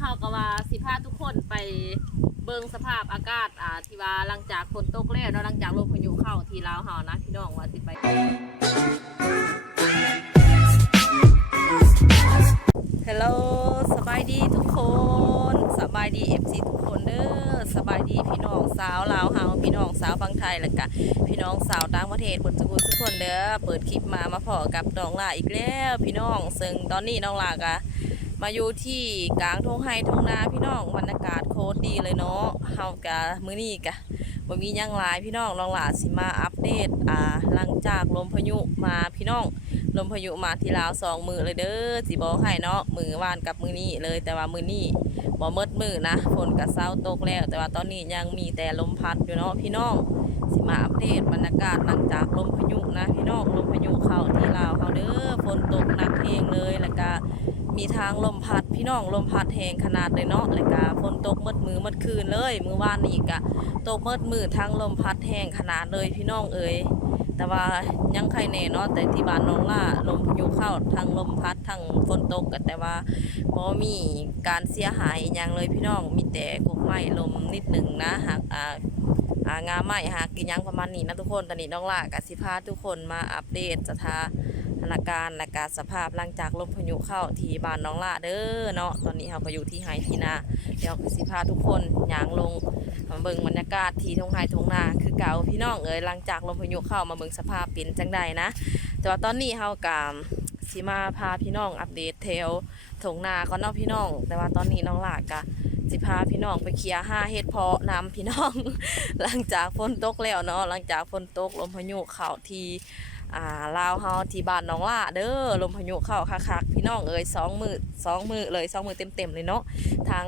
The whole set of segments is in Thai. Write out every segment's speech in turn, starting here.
เขาก็ว่าสิพาทุกคนไปเบิ่งสภาพอากาศอ่าที่ว่าหลังจากฝนตกแล้วเนาะหลังจากลมพายุเข้าที่ลาวเฮานะพี่น้องว่าสิไปฮัลโหลสบายดีทุกคนสบายดี FC ทุกคนเด้อสบายดีพี่น้องสาวลาวเฮาพี่น้องสาวฟังไทยแล้วก็พี่น้องสาวต่างประเทศบนทุกคนทุกคนเด้อเปิดคลิปมามาพอกับน้องลาอีกแล้ว พี่น้องซึ่งตอนนี้น้องลากะ มาอยู่ที่กลางทงไร่ทุ่งนาพี่น้องบรรยากาศโคตรดีเลยเนาะเฮากะมื้อนี้กะบ่มีหยังหลายพี่น้องลองหลาสิมาอัปเดตอ่าหลังจากลมพายุมาพี่น้องลมพายุมาที่ลาวสองมือเลยเด้อสิบอกให้เนาะมือวานกับมือนี้เลยแต่ว่ามือนี้บ่มืดมือนะฝนกะเศร้าตกแล้ว แต่ว่าตอนนี้ยังมีแต่ลมพัดอยู่เนาะพี่น้องสิมาอัปเดตบรรยากาศหลังจากลมพายุนะ พี่น้องลมพายุเข้าที่ลาวเขาเด้อฝนตกหนักเองเลยแล้วก็มีทางลมพัดพี่น้องลมพัดแหงขนาดเลยเนาะแล้วก็ฝนตกมืดมือมืดคืนเลยมือวานนี้ก็ตกมืดมือทางลมพัดแหงขนาดเลยพี่น้องเอ๋ยแต่ว่ายังใครแน่เนาะแต่ที่บ้านน้องล่าลมพายุเข้าทางลมพัดทางฝนตกแต่ว่าบ่มีการเสียหายอหยังเลยพี่น้องมีแต่กุกไม้ลมนิดหนึ่งนะหากอ่าอางาไม้หากกินยังประมาณนี้นะทุกคนตอนนี้น้องล่ากับสิพาทุกคนมาอัปเดตสถาานการณ์และการสภาพหลังจากลมพายุเข้าที่บ้านน้องล่าเด้อเนาะตอนนี้เราก็อยู่ที่ไฮทีนาเดี๋ยวคือสิพาทุกคนยางลงมาเบิ่งบรรยากาศที่ทงไฮทงนาคือเก่าพี่น้องเอ๋ยหลังจากลมพายุเข้ามาเบิ่งสภาพเป็นจังใดนะ แต่ว่าตอนนี้เรากามสิมาพาพี่น้องอัปเดตเทลทงนาก่อนเนาพี่น้อง แต่ว่าตอนนี้น้องล่ากะสิพาพี่น้องไปเคลียร์ห้าเฮ็ดเพาะนำพี่น้อง หลังจากฝนตกแล้วเนาะหลังจากฝนตกลมพายุเข้าที่ อ่าลาวเฮาที่บ้านน้องล่าเด้อลมพายุเข้าคักๆพี่น้องเอ้ยสองมือสองมือเลยสองมือเต็มๆเลยเนาะทั้ง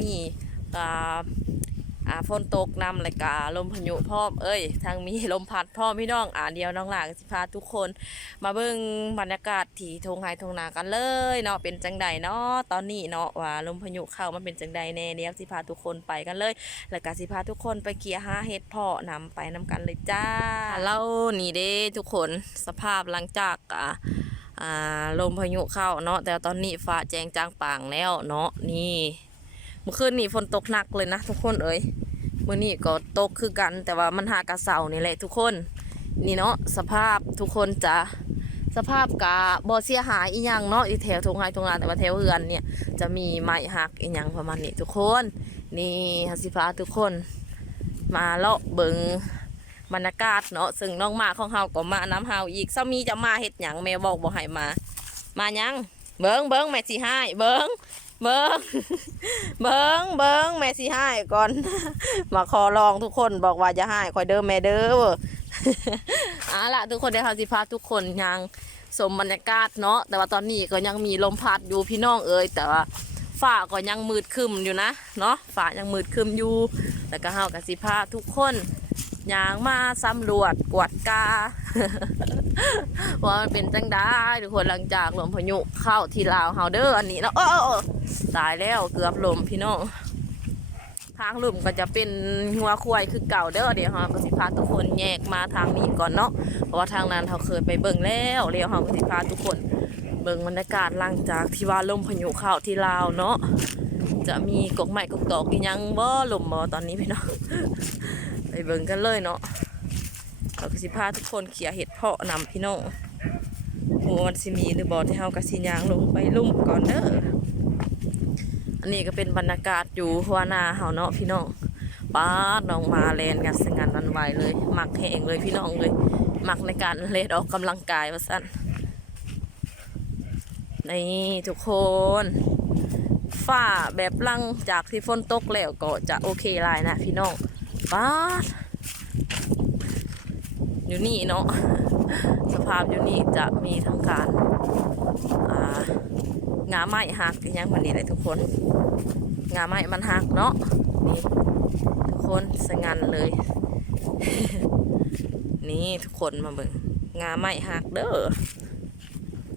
มีอ่า อ่าฝนตกนำเลยกาลมพายุพร้อมเอ้ยทางมีลมพัดพร้อมพี่น้องอ่าเดียวน้องหลาก็สิพาทุกคน มาเบิ่งบรรยากาศที่ทงไฮทงนากันเลยเนาะเป็นจังใดเนาะตอนนี้เนาะว่าลมพายุเข้ามันเป็นจังใดแน่เดี๋ยวสิพาทุกคนไปกันเลยแล้วก็สิพาทุกคนไปเกียร์ห้าเฮ็ดพาะนำไปนำกันเลยจ้าเล่านี่เด้ทุกคนสภาพหลังจากอ่าอาลมพายุเข้าเนาะแต่ตอนนี้ฟ้าแจ้งจางป่างแล้วเนาะนี่ เมื่อคืนนี้ฝนตกหนักเลยนะทุกคนเอ้ยมื้อนี้ก็ตกคือกัน แต่ว่ามันหากระเสานี่แหละทุกคน นี่เนาะสภาพทุกคนจะสภาพกะบ่เสียหายอีหยังเนาะอีแถวทงไฮทงนานแต่ว่าแถวเฮือนเนี่ยจะมีไม้หักอีหยังประมาณนี้ทุกคน นี่ฮัสสิพาทุกคน มาเลาะเบิงบรรยากาศเนาะซึ่งน้องมาของเฮาก็มาน้ำเฮาอีกซ้ำมีจะมาเฮ็ดหยังแม่บอกบ่ให้มา มาหยังเบิงเบิงแม่สิให้เบิง เบิงเบิงเบิงแม่สิให้ก่อน มาขอลองทุกคนบอกว่าจะให้คอยเด้อแม่เด้อเอาละทุกคนเดี๋ยวเฮาสิพาทุกคนยังสมบรรยากาศเนาะแต่ว่าตอนนี้ก็ยังมีลมพัดอยู่พี่น้องเอ้ยแต่ว่าฝ้าก็ยังมืดคึมอยู่นะเนาะฝ้ายังมืดคึมอยู่แล้วก็เฮากับสิพาทุกคน ยางมาสำรวจกวดกาว่ามันเป็นจังได้ทุกคนหลังจากลมพายุเข้าที่ลาวเฮาเด้ออันนี้เนาะเออเออเออตายแล้วเกือบลมพี่น้องทางลุ่มก็จะเป็นหัวควายคือเก่าเด้อเดี๋ยวเฮาก็สิพาทุกคนแยกมาทางนี้ก่อนเนาะเพราะว่าทางนั้นเราเคยไปเบิ่งแล้วเดี๋ยวเฮาก็สิพาทุกคนเบิ่งบรรยากาศหลังจากที่ว่าลมพายุเข้าที่ลาวเนาะจะมีกกใหม่กกตอกอีหยังบ่ลมบ่ตอนนี้พี่น้อง ไปเบิ่งกันเลยเนาะเราก็สิพาทุกคนเขี่ยเห็ดเพาะนำพี่น้องโอ้มันสิมีหรือบ่ที่เฮากะสิยางลงไปลุ่มก่อนเด้อ อันนี้ก็เป็นบรรยากาศอยู่หัวนาเฮาเนาะพี่น้องป้าน้องมาแลนกันสงันวันไหวเลยมักแหงเลยพี่น้องเลยมักในการเล่นออกกำลังกายว่าซั่นนี่ทุกคนฝ้าแบบลังจากที่ฝนตกแล้วก็จะโอเคหลายนะพี่น้อง ป้าอยู่นี่เนาะสภาพอยู่นี่จะมีทั้งการอ่างาไม้หักอหยังวันนี้เลยทุกคน งาไม้มันหักเนาะนี่ทุกคนสงันเลย นี่ทุกคนมาเบิ่งงาไม้หักเด้อ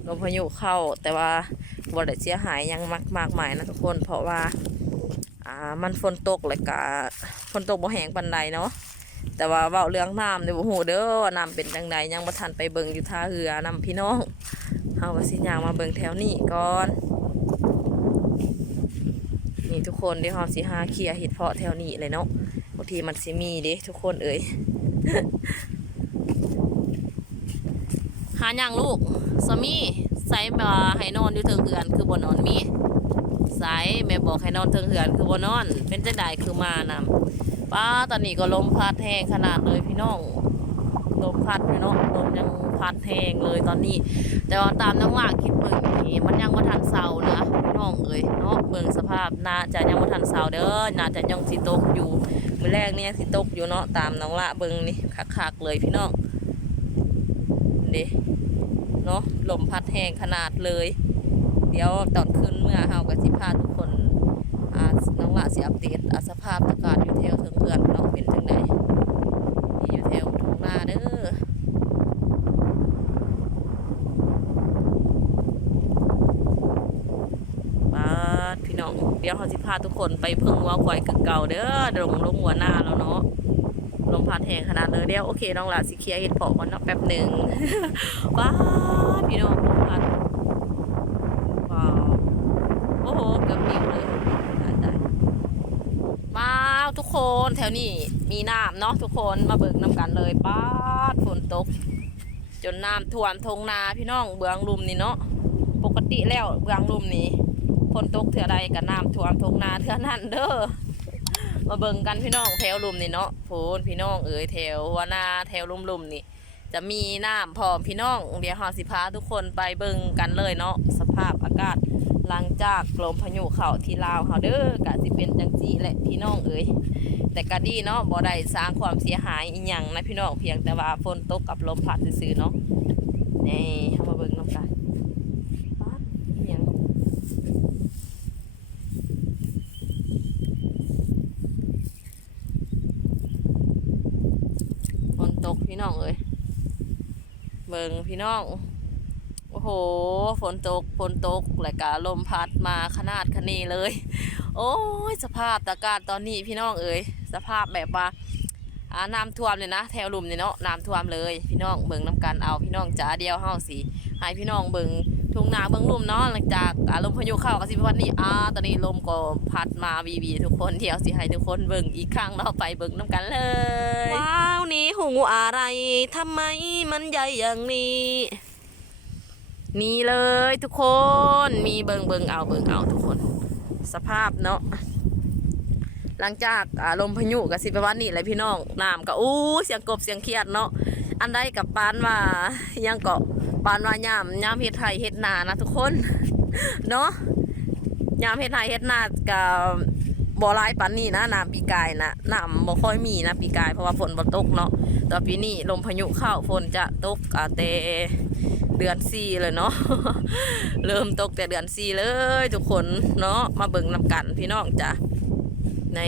ลมพายุเข้าแต่ว่าบ่ไดเสียหายยังมากมากมายนะทุกคน เพราะว่า อ่ามันฝนตกเลยกะ นตกบ่แห้งปานใดเนาะแต่ว่าเว้าเรื่องน้ำเดี๋ยวบ่ฮู้เด้อว่าน้ำเป็นจังใดยังบ่ทันไปเบิ่งอยู่ท่าเรือนํพี่น้องเฮาสิย่างมาเบิ่งแถวนี้ก่อนนี่ทุกคนเดี๋ยวเราสิหาเคลียร์เห็ดเพาะแถวนี้เลยเนาะบางทีมันสิมีเด้ทุกคนเอ่ยหาย่างลูกสามีใส่มาให้นอนอยู่เทิงเหือนคือบ่นอนมีใส่แม่บอกให้นอนเทิงเหือนคือบ่นอน เป็นจังไดคือมานำ ป้าตอนนี้ก็ลมพัดแห้งขนาดเลยพี่น้องลมพัดพี่น้องลมยังพัดแห้งเลยตอนนี้ แต่ว่าตามน้องหลากคิดเบิ่งนี่มันยังบ่ทันเซานะพี่น้องเอ้ยเนาะเบิ่งสภาพน่าจะยังบ่ทันเซาเด้อน่าจะยังสิตกอยู่มื้อแรกนี่ยังสิตกอยู่เนาะตามน้องละเบิ่งนี่คักๆเลยพี่น้องเด้เนาะลมพัดแห้งขนาดเลย เดี๋ยวตอนคืนเมื่อเฮาก็สิพาทุกคน อาน้องละสิอัปเดตอาสภาพอากาศอยู่แถวเทิงเพื่อนเนาะเป็นจังไดนี่อยู่แถวทุ่งนาเด้อบาพี่น้องเดี๋ยวเขาสิพาทุกคนไปเพิ่งวัวควายคือเก่าเด้อลงลงหัวหน้าแล้วเนาะลมพัดแหงขนาดเลยเดี๋ยวโอเคน้องหลาสิเคลียร์เห็ดเพาะก่อนเนาะแป๊บหนึ่งว้าพี่น้องลมพัดว้าวโอ้โหเกือบนิ่วเลยตายตายมาทุก คนแถวนี้มีน้ำเนาะทุกคนมาเบิกน้ำกันเลยป้าดฝนตก จนน้ำท่วมทงนาพี่น้องเบืองลุมนี่เนาะปกติแล้วเบืองลุมนี่ฝนตกเถื่อใดกับน้ำท่วมทงนาเถื่อนั่นเด้อมาเบิงกันพี่น้องแถวลุมนี่เนาะโพนพี่น้องเอ๋ยแถวหัวนาแถวลุมลุมนี่ จะมีน้ำพร้อมพี่น้องเดี๋ยวเฮาสิพาทุกคนไปเบิงกันเลยเนาะสภาพอากาศ หลังจากลมพายุเข้าที่ลาวเฮาเด้อกะสิเป็นจังซี่แหละพี่น้องเอ๋ยแต่ก็ดีเนาะบ่ได้สร้างความเสียหายอีหยังนะพี่น้องเพียงแต่ว่าฝนตกกับลมพัดซื่อเนาะนี่เฮามาเบิ่งนํกันป๊าดอิหยังฝนตกพี่น้องเอ้ยเบิ่งพี่น้อง โอ้โห ฝนตก ฝนตก แล้วก็ลมพัดมาขนาดคะเนเลย โอ้ย สภาพอากาศตอนนี้พี่น้องเอ้ยสภาพแบบว่าอาน้ำท่วมเลยนะ แถวลุมเนี่ยเนาะ น้ำท่วมเลย พี่น้องเบิ่งน้ำกันเอา พี่น้องจ๋าเดียวเฮาสิให้พี่น้องเบิ่งทุ่งนาเบิ่งลุมเนาะหลังจากอาลมพายุเข้าก็สิวันนี้อ่าตอนนี้ลมก็พัดมาวีวีทุกคนเที่ยวสิให้ทุกคนเบิ่งอีกครั้งเนาะไปเบิ่งน้ำกันเลยว้าวนี่หูอะไรทำไมมันใหญ่อย่างนี้ นี่เลยทุกคนมีเบิงเบิงเอาเบิงเอาทุกคน สภาพเนาะหลังจากลมพายุกับสิไปวันนี้เลยพี่น้องน้ำก็อู้เสียงกบเสียงเครียดเนาะอันใดกับปานว่ายังเกาะปานว่ายามยามเฮ็ดไทยเฮ็ดนานะทุกคนเนาะยามเฮ็ดไทยเฮ็ดนากับบ่หลายปานนี้นะน้ำปีกายนะน้ำบ่ค่อยมีนะปีกายเพราะว่าฝนบ่ตกเนาะต่อปีนี้ลมพายุเข้าฝนจะตกอ่าแต่ เดือนสี่เลยเนาะเริ่มตกแต่เดือนสี่เลย ทุกคนเนาะมาเบิ่งนำกันพี่น้องจ้ะใน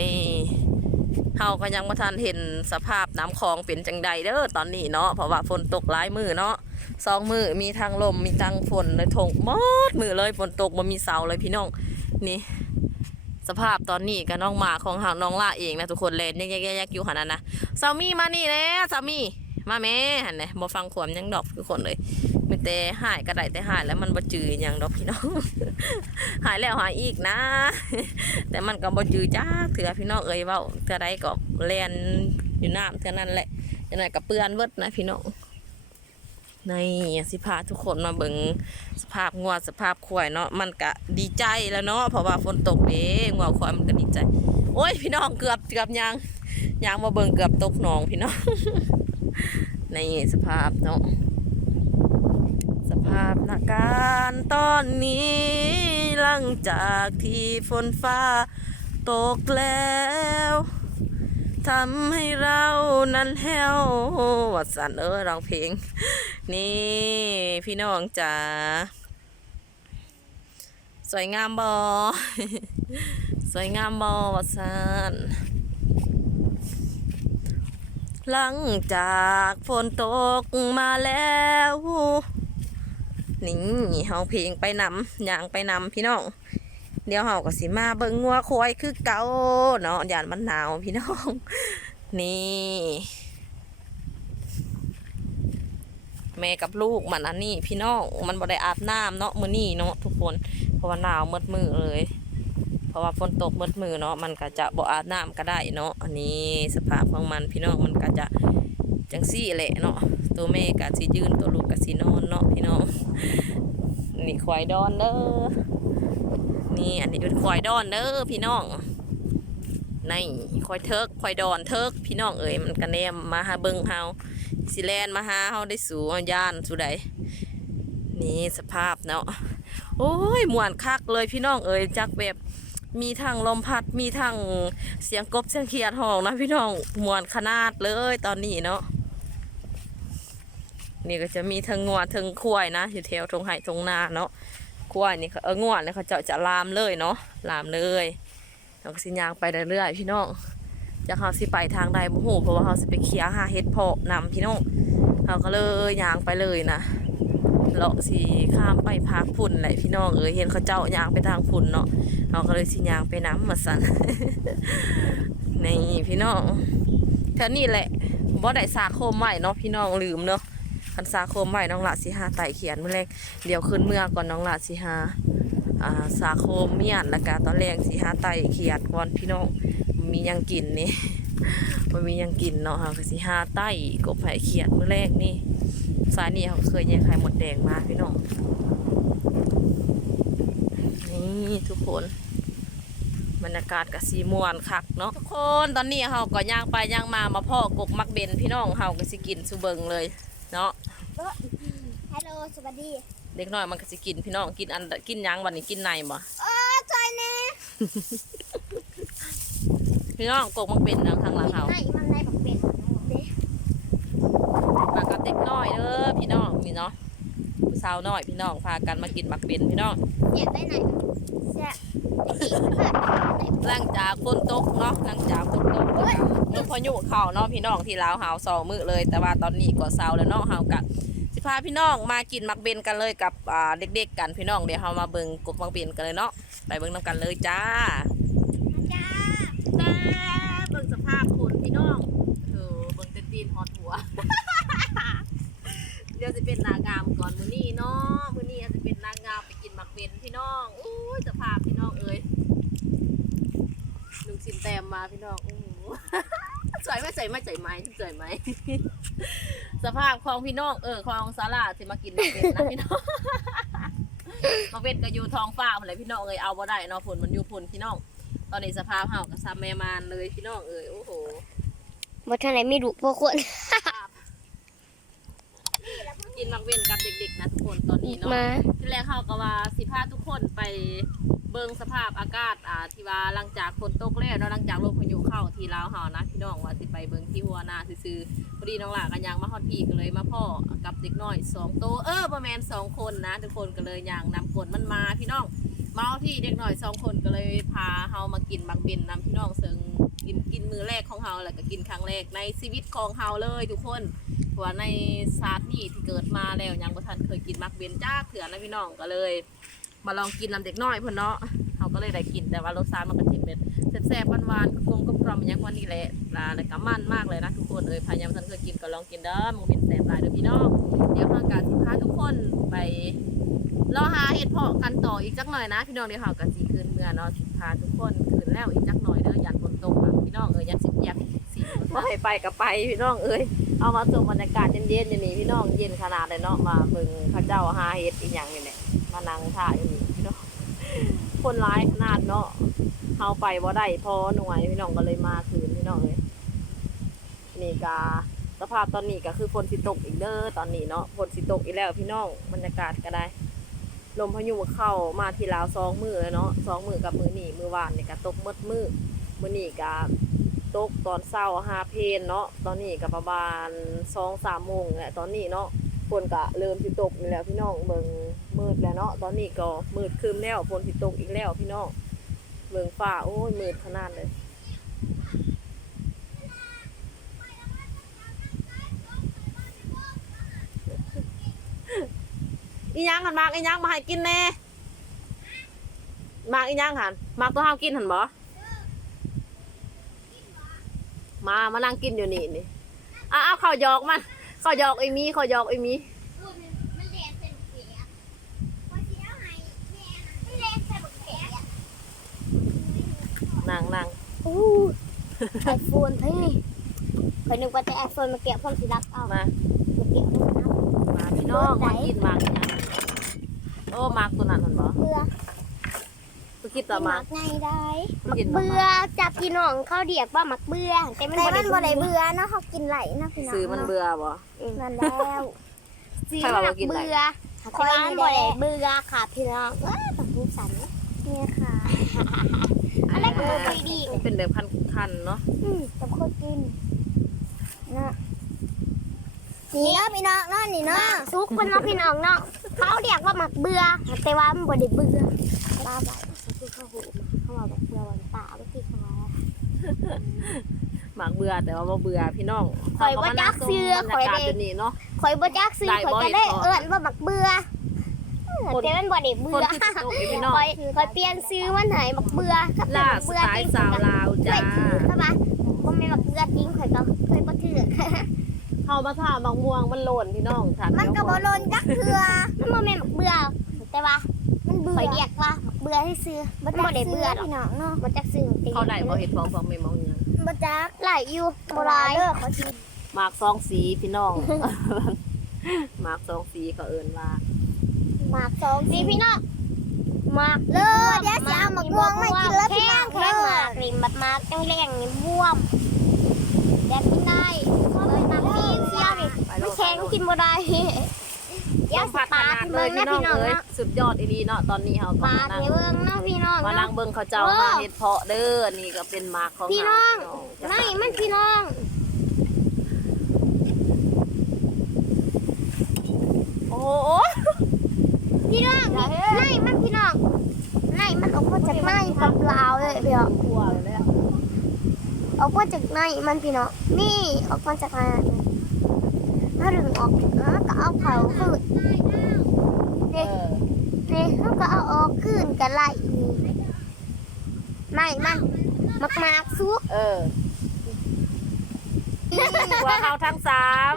เฮาก็ยังบ่ทันเห็นสภาพน้ำคลองเป็นจังใดเด้อตอนนี้เนาะเพราะว่าฝนตกหลายมือเนาะสองมือมีทางลมมีทางฝนเลยทงหมดมือเลยฝนตกบ่มีเสาเลยพี่น้องนี่สภาพตอนนี้กับน้องหมาของหางน้องล่าเองนะทุกคนเลนแยกๆๆอยู่หันนั้นนะสามีมานี่แล้วสามีมาแม่หันเลยบ่ฟังขวมยังดอกทุกคนเลย แต่หายกระไดแต่หายแล้วมันบ่จือหยังดอกพี่น้อง หายแล้วหายอีกนะ แต่มันก็บ่จือจ้าเถื่อพี่น้องเอ้ยเว้าเถื่อใดก็แล่นอยู่น้ำเท่านั้นแหละจังไดก็เปื้อนเบิดนะพี่น้องในสิพาทุกคนมาเบิงสภาพงัวสภาพควายเนาะมันก็ดีใจแล้วเนาะเพราะว่าฝนตกเด้งัวควายมันก็ดีใจ โอ้ยพี่น้องเกือบเกือบยังยางมาเบิงเกือบตกหนองพี่น้อง ในสภาพเนาะ ภาพนาการตอนนี้ หลังจากที่ฝนฟ้าตกแล้วทำให้เรานั้นแห้ววัดสันเออร้องเพลง นี่พี่น้องจ๋าสวยงามบอสวยงามบอวัดสันหลังจากฝนตกมาแล้ว นี่เฮาเพลงไปนำอย่างไปนำพี่น้อง เดี๋ยวเฮาก็สิมาเบิ่งงัวควายคือเก่าเนาะยานมันหนาวพี่น้อง นี่ แม่กับลูกมันอันนี้ พี่น้องมันบ่ได้อาบน้ำเนาะมื้อนี้เนาะทุกคนเพราะว่าหนาวหมดมือเลย เพราะว่าฝนตกมืดมือเนาะมันก็จะบ่อาบน้ำก็ได้เนาะอันนี้สภาพของมันพี่น้องมันก็จะจังซี่แหละเนาะตัวแม่ก็สิยืนตัวลูกก็สินอนเนาะพี่น้อง นี่ควายดอนเด้อนี่อันนี้เป็นควายดอนเด้อพี่น้องนี่ควายเทิกควายดอนเทิกพี่น้องเอ๋ยมันก็แนมมาหาเบิงเฮาสิแลนมาหาเฮาได้สู่ย่านสู่ใดนี่สภาพเนาะโอ้ยม่วนคักเลยพี่น้องเอ๋ยจักแบบมีทั้งลมพัดมีทั้งเสียงกบเสียงเขียดห้องนะพี่น้องม่วนขนาดเลยตอนนี้เนาะ นี่ก็จะมีทั้งงัวทั้งควายนะ อยู่แถวตรงไห่ตรงนาเนาะควายนี่เขาเอองัวเนี่ยเขาเจาะจะลามเลยเนาะลามเลยเราก็สิยางไปเรื่อยๆพี่น้องจะเขาสิไปทางใดบ่ฮู้เพราะว่าเขาสิไปเคลียร์หาเฮ็ดเพาะนำพี่น้องเขาก็เลยยางไปเลยนะเลาะสิข้ามไปพักพุ่นแหละพี่น้องเออเห็นเขาเจ้ายางไปทางพุ่นเนาะเขาก็เลยสิยางไปน้ำมาสั่นนี่พี่น้องแถวนี้แหละบ่ได้สาโคมใหม่เนาะพี่น้องลืมเนาะ คันสาคมไว้น้องละสิหาไต่เขียนมื้อแรกเดี๋ยวขึ้นเมื่อก่อนน้องละสิหาอ่าสาคมเมียนล้วก็ตอนแรกสิหาไต่เขียนก่อนพี่น้องมียังกินนี่มันมียังกินเนาะค่ะสิหาไต่กบไผ่เขียนมื้อแรกนี่สายนี่เขาเคยแยกไข่หมดแดงมาพี่น้องนี่ทุกคนบรรยากาศกับสีม่วนคักเนาะทุกคนตอนนี้เฮาก็ย่างไปย่างมามาพ่อกกมักเบนพี่น้องเฮาก็สิกินสุเบิงเลย เนาะฮัลโหลสวัสดีเด็กน้อยมันก็สิกินพี่น้องกินอันกินหยังวันนี้กินในบ่โอ้จอยแน่พี่น้องกกมันเป็นทางทางหลังเฮาไหนมันได้บอกเป็นเด้มากับเด็กน้อยเด้อพี่น้องนี่เนาะผู้ สาวน้อยพี่น้องพากันมากินมักเป็นพี่น้องอยากได้ไหนแซ่บหลังจากฝนตกเนาะหลังจากฝนตกแล้วก็ลมพายุเข้าเนาะพี่น้องที่ลาวเฮาสองมื้อเลย แต่ว่าตอนนี้ก็เช้าแล้วเนาะเฮาก็สิพาพี่น้องมากินมักเบนกันเลยกับอ่าเด็กๆกันพี่น้องเดี๋ยวเฮามาเบิ่งกกมักเบนกันเลยเนาะไปเบิ่งนํกันเลยจ้าจ้าแต่เบิ่งสภาพคนพี่น้องเออเบิ่งแต่ตีนหอดหัว เดี๋ยวจะเป็นนางงามก่อนมื้อนี้เนาะมื้อนี้อาจจะเป็นนางงามไปกินหมักเบนพี่น้องอู้ยสภาพพี่น้องเอ้ยลุงสินแต้ มมาพี่น้องอู้หูสวยไหมสวยไหมสวยไหมสวยไหมสภาพของพี่น้องเออของซาร่าที่มากินหมักเบนนะพี่น้องหมักเบนก็อยู่ท้องฟ้าหมดเลยพี่น้องเอ้ยเอาบ่ได้เนาะฝนมันอยู่พุ่นพี่น้อง ตอนนี้สภาพเฮากับซัมแมมานเลยพี่น้องเอ้ยโอ้โหบ่ทันไหนไม่รู้พวกคนกินมักเว้นกับเด็กๆนะทุกคนตอนนี้เนาะมาที่แรกเขาก็ว่าสิพาทุกคนไป เบิ่งสภาพอากาศอ่าที่ว่าหลังจากฝนตกแล้วเนาะหลังจากลมพายุเข้าที่ลาวเฮานะพี่น้องว่าสิไปเบิ่งที่หัวหน้าซื่อๆพอดีน้องหลากันยางมาฮอดพี่ก็เลยมาพ่อกับเด็กน้อยสองโตวเออประมาณสองคนนะทุกคนก็เลยยางนำคนมันมาพี่น้องมาที่เด็กน่อยสองคนก็เลยพาเฮามากินบักเบนนำพี่น้องซึ่งกินกินมือแรกของเฮาแล้วก็กินครั้งแรกในชีวิตของเฮาเลยทุกคนเพราะว่าในศาตร์นี่ที่เกิดมาแล้วยังบ่ทันเคยกินบักเบนจ้าเถื่อนะพี่น้องก็เลย มาลองกินนำเด็กน้อยเพิ่นเนาะเฮาก็เลยได้กินแต่ว่ารสชาติมันก็สิเป็นแซ่บๆหวานๆกลมกล่อมๆอย่างวันนี้แหละปลาแล้วก็มันมากเลยนะทุกคนเอ้ยพายามท่านเคยกินก็ลองกินเด้อมันเป็นแซ่บหลายเด้อพี่น้องเดี๋ยวทางการสิพาทุกคนไปรอหาเห็ดเพาะกันต่ออีกจักหน่อยนะ พี่น้องเดี๋ยวเขากันสีคืนเมื่อเนาะสิพาทุกคนคืนแล้วอีกจักหน่อยเด้อยันฝนตกอะพี่น้องเอ้ยยันสิบยักสิว่ให้ไปกับไปพี่น้องเอ้ยเอามาชมบรรยากาศเย็นๆอย่างนี้พี่น้องเย็นขนาดเลยเนาะมาเบิ่งเข้าเจ้าหาเห็ดอีกอย่างนี่แหละ มานั่งท่าอย่นี้พี่น้องคนร้ายขนาดเนาะเฮาไปบ่ได้พอหน่วยพี่น้องก็เลยมาคืนพี่น้องเลยนี่กาสภาพตอนนี้ก็คือฝนสิตกอีกเด้อตอนนี้เนาะฝนสิตกอีกแล้วพี่น้องบรรยากาศก็ได้ลมพายุเข้ามาทีลาวสองมือแล้วเนาะสองมือกับมือหนีมือวานนี่ก็ตกหมดมือมือหนีก็ตกตอนเช้าหาเพลนเนาะตอนนี้ก็ประมาณสองสามโมงแหละตอนนี้เนาะ ฝนก็เริ่มสิตกนี่แล้วพี่น้องเบิ่งมืดแล้วเนาะตอนนี้ก็มืดครึมแล้วฝนสิตกอีกแล้วพี่น้องเบิ่งฟ้าโอ้ยมืดขนาดเลยอีหยังหันมากอีหยังมาให้กินแน่มากอีหยังหันมากตัวเฮากินหันบ่มามานั่งกินอยู่นี่นี่อ้าวข้าวหยอกมัน ข้าวหยอกไอ้มีข้าวหยอกไอ้มีมันเรียนเป็นเสียพอเสียให้แม่ไม่เรียนเป็นเสียนางนางอู้ไอโฟนเฮ้ยคอยนึกว่าแต่ไอโฟนมาเก็บพร้อมสิรักเอามามาเก็บพร้อมนับมาพี่น้องรถไหนมากินหมากเนี่ยโอ้หมากตัวนั้นมันบ่เบื่อ กูคิดต่อมาไงได้กูกินต่อเบื่อมาจับพี่น้องเขาเรียกว่ามักเบื่อแต่มันบ่ได้เบื่อเนาะเขากินไหลนะพี่น้องซื้อมันเบื่อบ่ นั่นแล้วซื้อใครบอกมัว่ากกินไหล เบื่อคอยบ่ได้เบื่อค่ะพี่น้องว้าต้องรูปสันเนี่ยค่ะ อะไรก็บ่ค่อยดี มันเป็นแบบคันๆเนาะอืมต้องค่อยกินนะนี่เนาะพี่น้องเนาะนี่เนาะซุกมันเนาะพี่น้องเนาะเขาเรียกว่ามักเบื่อแต่ว่ามันบ่ได้เบื่อตาใบ หมากเบื่อแต่ว่าบ่เบื่อพี่น้องข่อยบ่จักเสื้อข่อยบรรเด้ยากาศอยู่นี่เนาะ ข่อยบ่จักซื้อได้ข่อยบ่ก็เห็นได้พอเอิ้นว่ามักเบื่อคน แต่มันบ่ได้คเบื่นอที่ตกอยู่พี่น้องข่อยข่อยเปลี่ยนซื้อมันให้มักเบื่อถ้าเป็นล่ามักสเบื่อไตจริล์งสาวลาวเคจ้ายถือเข้ามาบ่แม่นมักเบื่อจริงข่อยก็เคยบ่ถือเข้ามาท่าบางม่วงมันโลนพี่น้องถามมันก็บ่โลนจักเทื่อมันบ่แม่นมักเบื่อแต่ว่ามันเบื่อข่อยเรียกว่ามัก เบื่อให้ซื้อมันบ่ได้เบื่อหรอกพี่น้องเนาะบ่จักซื้อจริงเขาได้บ่เห็ดฟองฟองไม่มองเงินบ่จักหลายอยู่บ่หลายเด้อเขาสิหมากสองสีพี่น้องหมากสองสีเขาเอิ้นว่าหมากสองสีพี่น้องหมากเด้อเดี๋ยวสิเอาหมากม่วงมากินแล้วพี่น้องแค่หมากนี่บัดหมากจังแรงนี่บวมแดดกินได้ชอบเป็นหมากนี่เสียนี่มันแข็งกินบ่ได้ เดี๋ยวสิผัดขปาดนาดให้เลเบิ่ยงพี่นะน้องพี่น้องเอ้ยเนาะ สุดยอดอีหลีเนาะตอนนี้เฮาก็ปามาดนั่งให้เบิ่งนะพี่น้องมานั่เนาะ งเบิ่งเขาเจ้าโอ้มาเฮ็ดเพาะเด้อนี่ก็เป็นหมากของพี่น้อง เฮาไม่มันพี่น้องโอ้โหพี่น้องนี่ไล่มันพี่น้องไล่มันออกมาจากไล่กับลาวเลยพี่น้องกลัวเลยอะออกมาจากไล่มันพี่น้องนี่ออกมาจากไล่ ถ้าดึงออกแล้วก็เอาเขาขึ้นเอนี่อนี่เขาก็เอาออกขึ้นกับไล่นี่ไม่มันมากมากซุกเออว่าเขาทั้งสาม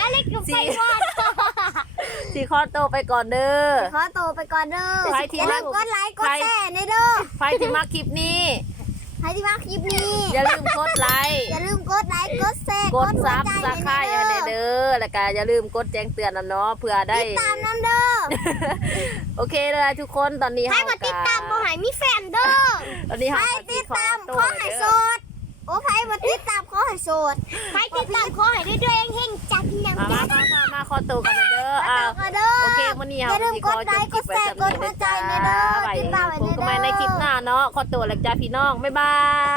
อะไรกับไฟวอดสีคอโตวไปก่อนเด้อ ขอโตวไปก่อนเด้อใครที่อย่าลืมกดไลค์กดแชร์ในเด้อใครที่มาคลิปนี้ ใครที่มาคลิปนี้ อย่าลืมกดไลค์อย่าลืมกดไลค์ กดแชร์ กดหัวซับใจสไครต์ให้ให้ในเด้อแล้วก็อย่าลืมกดแจ้งเตือนนะเนาะเพื่อได้ติดตามน้ำเด้อโอเคเลยทุกคนตอนนี้ใครเฮามาติดตามบ่ก็ใหายมีแฟนเด้อตอนนี้ใคเฮารก็ติดขอตามโตขอเลยให้เด้โสอด โอ้ใครมาติดตามขอให้โสดใครติดตามขอให้ด้วยด้วยเฮงๆจัดพี่ยังมาจัมาดมามามาขอตัวกันเด้ออ่าก็เด้อโอเควันนี้อเฮาย่าลืมสิกขอดจไลบค์คลิปไว้สำหรับกดแชร์กดหัวใจจ้าในเด้อไปติดตามไว้พบกันใหม่ในในเด้อคลิปหน้าเนาะขอตัวแล้วจ้าพี่น้องบ๊ายบาย